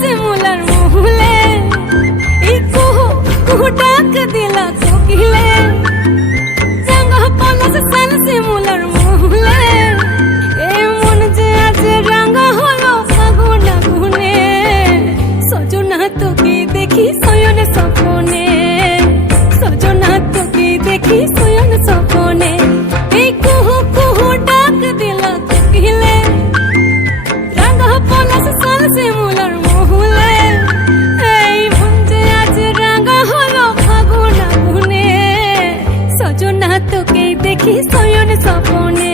শিমুলার মহুলে এই কুহু কুহু ডাক দিলা কোকিলে রাঙা পলাশ সাল শিমুলার মহুলে এই মন যে আজ রাঙা হলো ফাগুন আগুনে সজনা তোকে দেখি শয়ন স্বপ্নে সজনা তোকে দেখি শয়ন স্বপ্নে এই কুহু কুহু ডাক দিলা কোকিলে রাঙা পলাশ সাল শিমুলার মহুলে এই মন যে আজ রাঙা হলো ফাগুন আগুনে সজনা তোকে দেখি শয়ন স্বপ্নে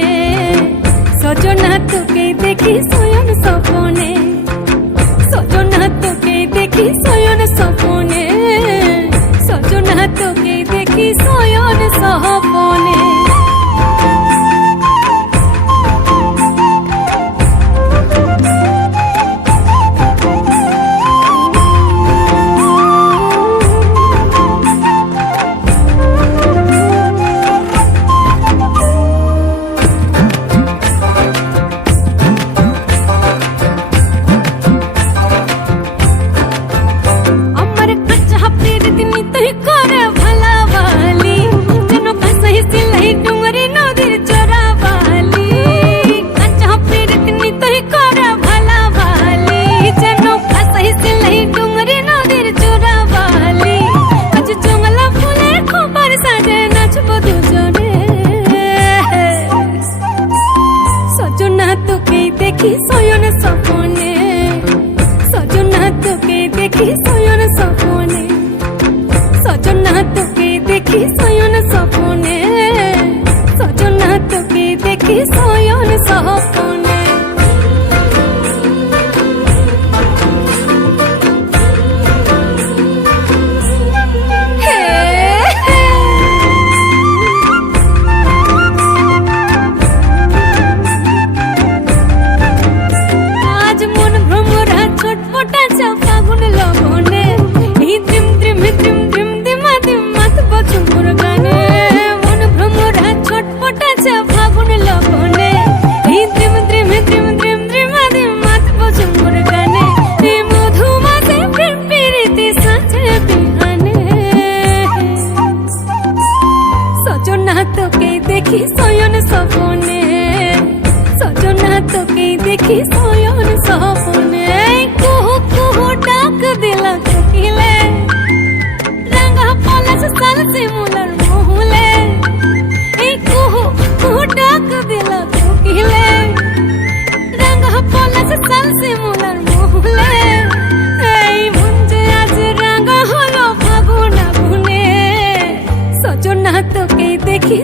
সজনা তোকে দেখি শয়ন স্বপ্নে সজনা তোকে দেখি শয়ন স্বপ্নে সজনা তোকে দেখি শয়ন স্বপ্নে দেখি শয়ন স্বপ্নে সজনা তোকে দেখি শয়ন স্বপ্নে সজনা তোকে দেখি শয়ন স্বপ্নে সজনা তোকে দেখি শয়ন স্বপ্নে তোকে দেখি শয়ন স্বপ্নে সজনা তোকে দেখি শয়ন স্বপ্নে কুহু কুহু ডাক দিলা কোকিলে রাঙা পলাশ সাল শিমুলার মহুলে এই কুহু কুহু ডাক দিলা কোকিলে রাঙা পলাশ সাল শিমুলার মহুলে এই মন যে আজ রাঙা হলো ফাগুন আগুনে সজনা তোকে দেখি